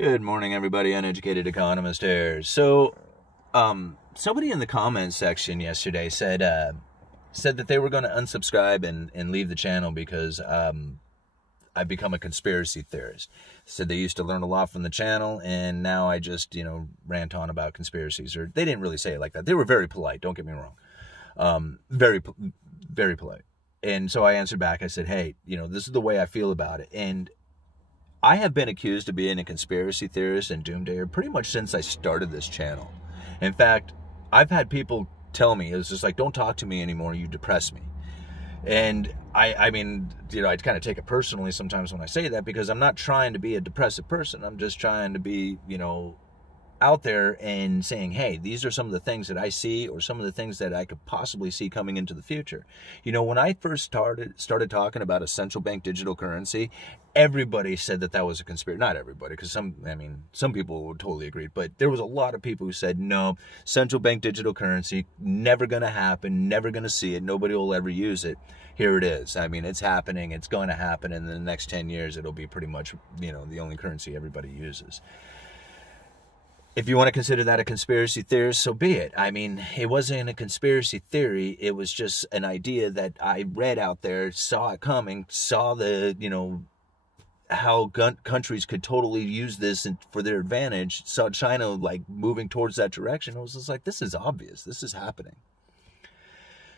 Good morning, everybody. Uneducated Economist here. So, somebody in the comments section yesterday said that they were going to unsubscribe and leave the channel because I've become a conspiracy theorist. Said they used to learn a lot from the channel, and now I just, rant on about conspiracies. Or they didn't really say it like that. They were very polite. Don't get me wrong. Very polite. And so I answered back. I said, hey, this is the way I feel about it. And I have been accused of being a conspiracy theorist and doomsdayer pretty much since I started this channel. In fact, I've had people tell me, it's just like, don't talk to me anymore, you depress me. And I mean, I kind of take it personally sometimes when I say that, because I'm not trying to be a depressive person. I'm just trying to be, out there and saying, hey, these are some of the things that I see, or some of the things that I could possibly see coming into the future. When I first started talking about a central bank digital currency, everybody said that was a conspiracy. Not everybody, because some people would totally agree, but there was a lot of people who said, no, central bank digital currency, never going to happen, never going to see it, nobody will ever use it. Here it is. It's happening, it's going to happen, and in the next 10 years, it'll be pretty much, the only currency everybody uses. If you want to consider that a conspiracy theorist, so be it. It wasn't a conspiracy theory. It was just an idea that I read out there, saw it coming, saw the, how countries could totally use this for their advantage, saw China moving towards that direction. I was just like, this is obvious. This is happening.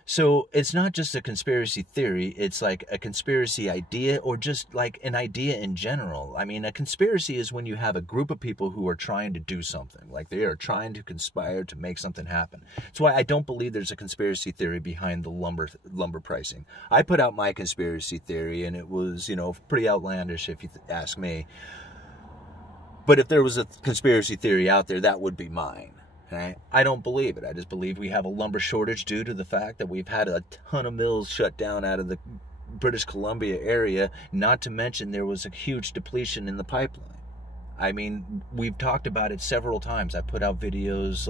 So it's not just a conspiracy theory, it's like a conspiracy idea, or just like an idea in general. A conspiracy is when you have a group of people who are trying to do something, like they are trying to conspire to make something happen. That's why I don't believe there's a conspiracy theory behind the lumber pricing. I put out my conspiracy theory, and it was, pretty outlandish if you ask me. But if there was a conspiracy theory out there, that would be mine. I don't believe it. I just believe we have a lumber shortage due to the fact that we've had a ton of mills shut down out of the British Columbia area, not to mention there was a huge depletion in the pipeline. We've talked about it several times. I put out videos,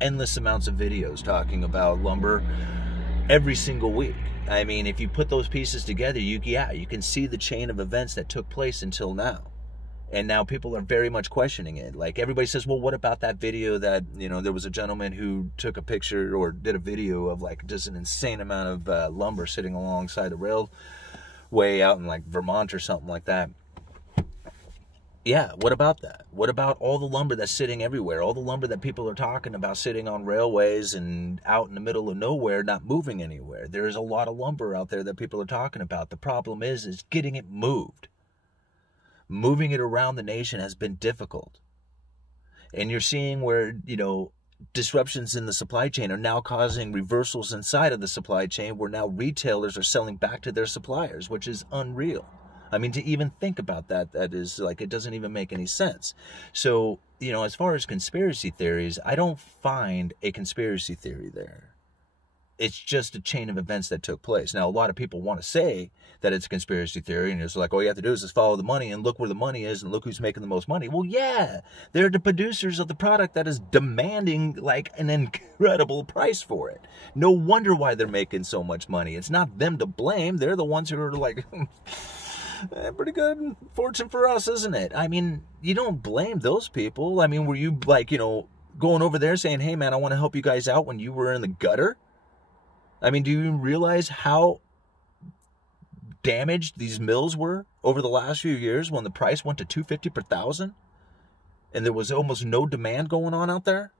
endless amounts of videos talking about lumber every single week. If you put those pieces together, you can see the chain of events that took place until now. And now people are very much questioning it. Everybody says, well, what about that video that, there was a gentleman who took a picture or did a video of just an insane amount of lumber sitting alongside a railway out in Vermont or something like that. Yeah, what about that? What about all the lumber that's sitting everywhere? All the lumber that people are talking about sitting on railways and out in the middle of nowhere, not moving anywhere. There's a lot of lumber out there that people are talking about. The problem is getting it moved. Moving it around the nation has been difficult. And you're seeing where, disruptions in the supply chain are now causing reversals inside of the supply chain, where now retailers are selling back to their suppliers, which is unreal. To even think about that is it doesn't even make any sense. So, as far as conspiracy theories, I don't find a conspiracy theory there. It's just a chain of events that took place. Now, a lot of people want to say that it's a conspiracy theory, and it's like, all you have to do is just follow the money, and look where the money is, and look who's making the most money. Well, yeah, they're the producers of the product that is demanding an incredible price for it. No wonder why they're making so much money. It's not them to blame. They're the ones who are pretty good fortune for us, isn't it? You don't blame those people. Were you going over there saying, hey, man, I want to help you guys out when you were in the gutter? Do you realize how damaged these mills were over the last few years when the price went to $250 per thousand and there was almost no demand going on out there?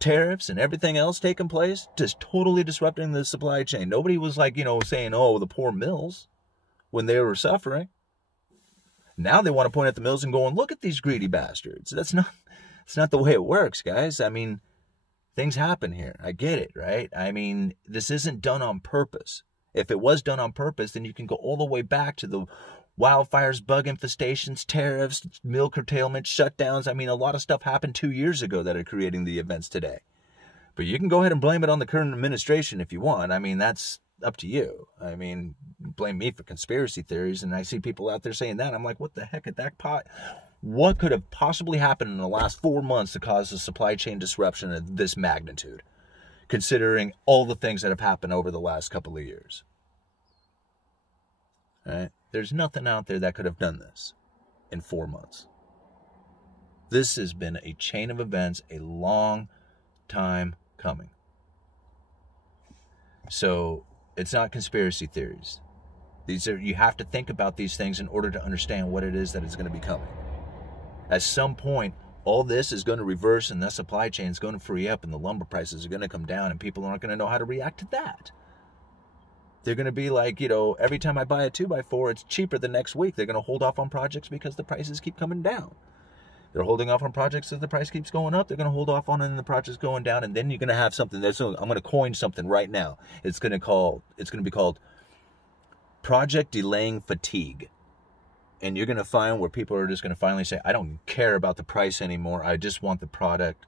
Tariffs and everything else taking place, just totally disrupting the supply chain. Nobody was saying, oh, the poor mills when they were suffering. Now they want to point at the mills and going, look at these greedy bastards. That's not the way it works, guys. Things happen here. I get it, right? This isn't done on purpose. If it was done on purpose, then you can go all the way back to the wildfires, bug infestations, tariffs, mill curtailment, shutdowns. A lot of stuff happened 2 years ago that are creating the events today. But you can go ahead and blame it on the current administration if you want. That's up to you. Blame me for conspiracy theories, and I see people out there saying that. I'm like, what the heck at that pot? What could have possibly happened in the last 4 months to cause a supply chain disruption of this magnitude, considering all the things that have happened over the last couple of years? All right? There's nothing out there that could have done this. in 4 months. This has been a chain of events, a long time coming. So it's not conspiracy theories. You have to think about these things in order to understand what it is that is going to be coming. At some point, all this is going to reverse and the supply chain is going to free up and the lumber prices are going to come down and people aren't going to know how to react to that. They're going to be like, every time I buy a 2x4, it's cheaper the next week. They're going to hold off on projects because the prices keep coming down. They're holding off on projects as the price keeps going up. They're going to hold off on it and the project's going down. And then you're going to have something I'm going to coin something right now. It's going to be called project delaying fatigue. And you're going to find where people are just going to finally say, I don't care about the price anymore. I just want the product,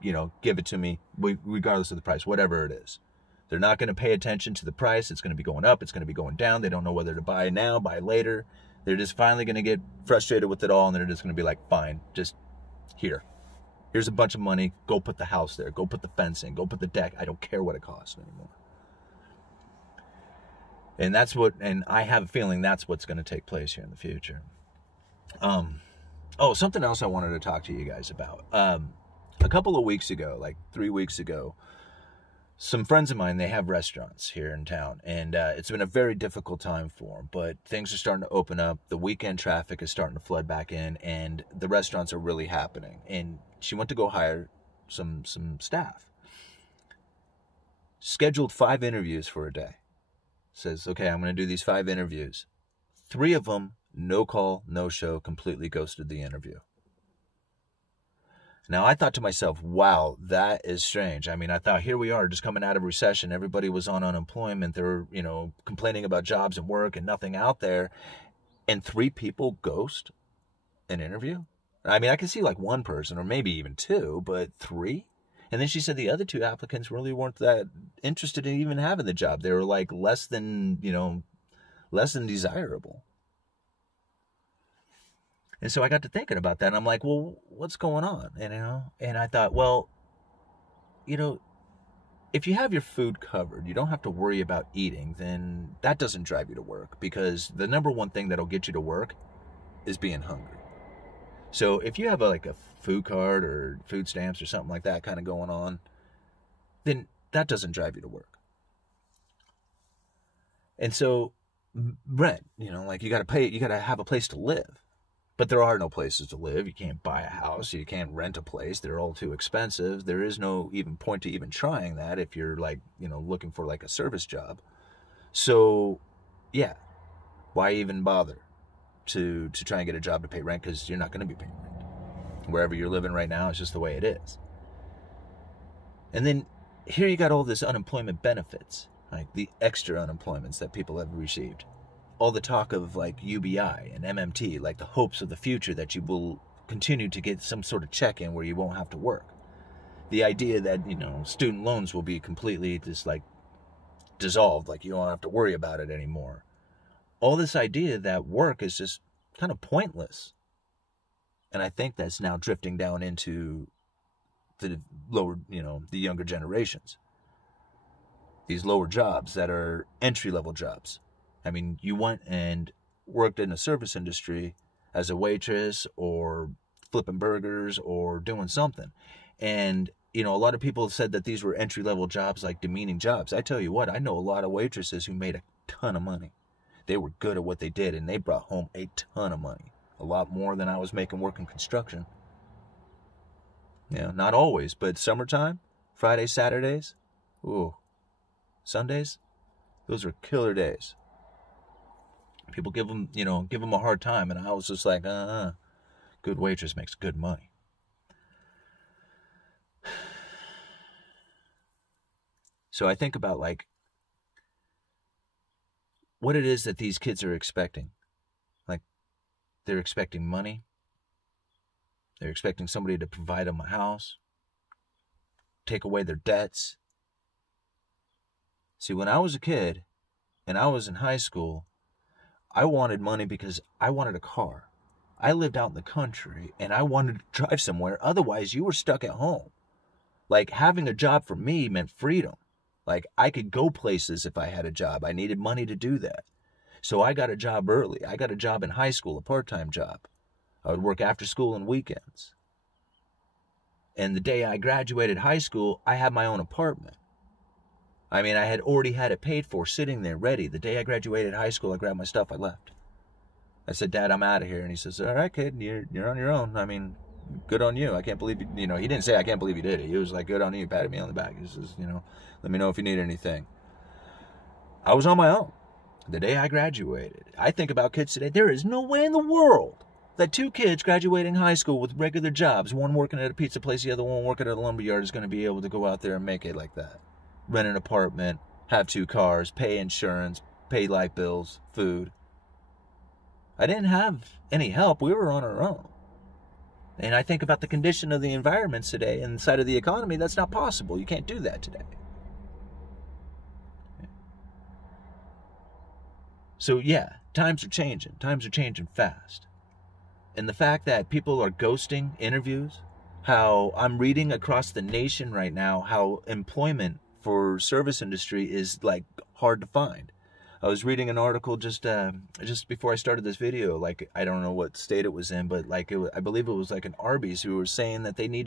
give it to me regardless of the price, whatever it is. They're not going to pay attention to the price. It's going to be going up. It's going to be going down. They don't know whether to buy now, buy later. They're just finally going to get frustrated with it all. And they're just going to be like, fine, just here's a bunch of money. Go put the house there. Go put the fence in. Go put the deck. I don't care what it costs anymore. And I have a feeling that's what's going to take place here in the future. Something else I wanted to talk to you guys about. A couple of weeks ago, like 3 weeks ago, some friends of mine, they have restaurants here in town, and it's been a very difficult time for them, but things are starting to open up. The weekend traffic is starting to flood back in, and the restaurants are really happening. And she went to go hire some staff. Scheduled 5 interviews for a day. Says, okay, I'm going to do these 5 interviews. 3 of them, no call, no show, completely ghosted the interview. Now, I thought to myself, wow, that is strange. I mean, I thought, here we are, just coming out of recession. Everybody was on unemployment. They were, complaining about jobs and work and nothing out there. And 3 people ghost an interview? I mean, I can see like 1 person or maybe even 2, but 3? And then she said the other 2 applicants really weren't that interested in even having the job. They were like less than desirable. And so I got to thinking about that, and I'm like, well, what's going on? And I thought, well, if you have your food covered, you don't have to worry about eating, then that doesn't drive you to work, because the number one thing that'll get you to work is being hungry. So if you have a food card or food stamps or something like that kind of going on, then that doesn't drive you to work. And so rent, you got to pay, you got to have a place to live. But there are no places to live. You can't buy a house. You can't rent a place. They're all too expensive. There is no even point to even trying that if you're looking for a service job. So, yeah, why even bother to try and get a job to pay rent, because you're not going to be paying rent. Wherever you're living right now, it's just the way it is. And then here you got all this unemployment benefits, like the extra unemployments that people have received. All the talk of UBI and MMT, like the hopes of the future that you will continue to get some sort of check-in where you won't have to work. The idea that, student loans will be completely just dissolved, you don't have to worry about it anymore. All this idea that work is just kind of pointless. And I think that's now drifting down into the lower, the younger generations. These lower jobs that are entry-level jobs. I mean, you went and worked in a service industry as a waitress or flipping burgers or doing something. And, a lot of people said that these were entry-level jobs, demeaning jobs. I tell you what, I know a lot of waitresses who made a ton of money. They were good at what they did, and they brought home a ton of money. A lot more than I was making working construction. Not always, but summertime, Fridays, Saturdays, Sundays, those are killer days. People give them a hard time, and I was just like, good waitress makes good money. So I think about what it is that these kids are expecting. They're expecting money. They're expecting somebody to provide them a house, take away their debts. See, when I was a kid and I was in high school, I wanted money because I wanted a car. I lived out in the country and I wanted to drive somewhere. Otherwise, you were stuck at home. Having a job for me meant freedom. I could go places if I had a job. I needed money to do that. So I got a job early. I got a job in high school, a part-time job. I would work after school and weekends. And the day I graduated high school, I had my own apartment. I mean, I had already had it paid for, sitting there, ready. The day I graduated high school, I grabbed my stuff, I left. I said, Dad, I'm out of here. And he says, all right, kid, you're on your own. I mean, good on you. I can't believe, he didn't say, I can't believe you did it. He was like, good on you. He patted me on the back. He says, let me know if you need anything. I was on my own. The day I graduated, I think about kids today. There is no way in the world that two kids graduating high school with regular jobs, one working at a pizza place, the other one working at a lumberyard, is going to be able to go out there and make it like that. Rent an apartment, have 2 cars, pay insurance, pay light bills, food. I didn't have any help. We were on our own. And I think about the condition of the environments today inside of the economy. That's not possible. You can't do that today. So yeah, times are changing. Times are changing fast. And the fact that people are ghosting interviews, how I'm reading across the nation right now, how employment for service industry is like hard to find. I was reading an article just before I started this video, like I don't know what state it was in, but like I believe it was like an Arby's who were saying that they may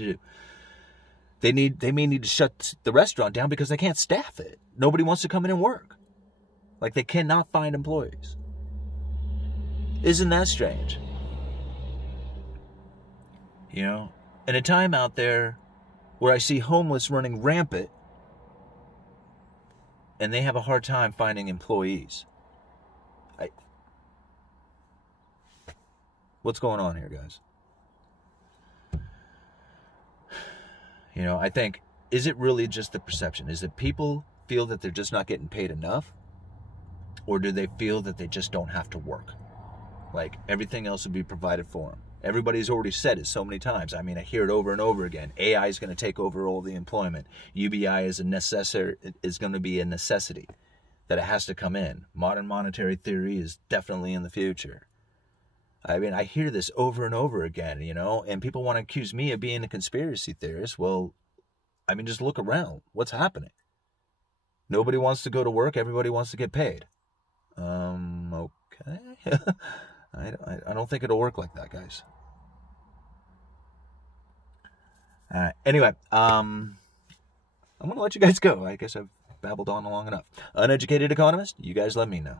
need to shut the restaurant down because they can't staff it. Nobody wants to come in and work. Like they cannot find employees. Isn't that strange? In a time out there where I see homeless running rampant and they have a hard time finding employees. What's going on here, guys? I think, is it really just the perception? Is it people feel that they're just not getting paid enough? Or do they feel that they just don't have to work? Like everything else would be provided for them. Everybody's already said it so many times. I mean, I hear it over and over again. AI is going to take over all the employment. UBI is going to be a necessity, that it has to come in. Modern monetary theory is definitely in the future. I mean, I hear this over and over again, and people want to accuse me of being a conspiracy theorist. Well, I mean, just look around. What's happening? Nobody wants to go to work. Everybody wants to get paid. Okay. I don't think it'll work like that, guys. Anyway, I'm going to let you guys go. I guess I've babbled on long enough. Uneducated Economist, you guys let me know.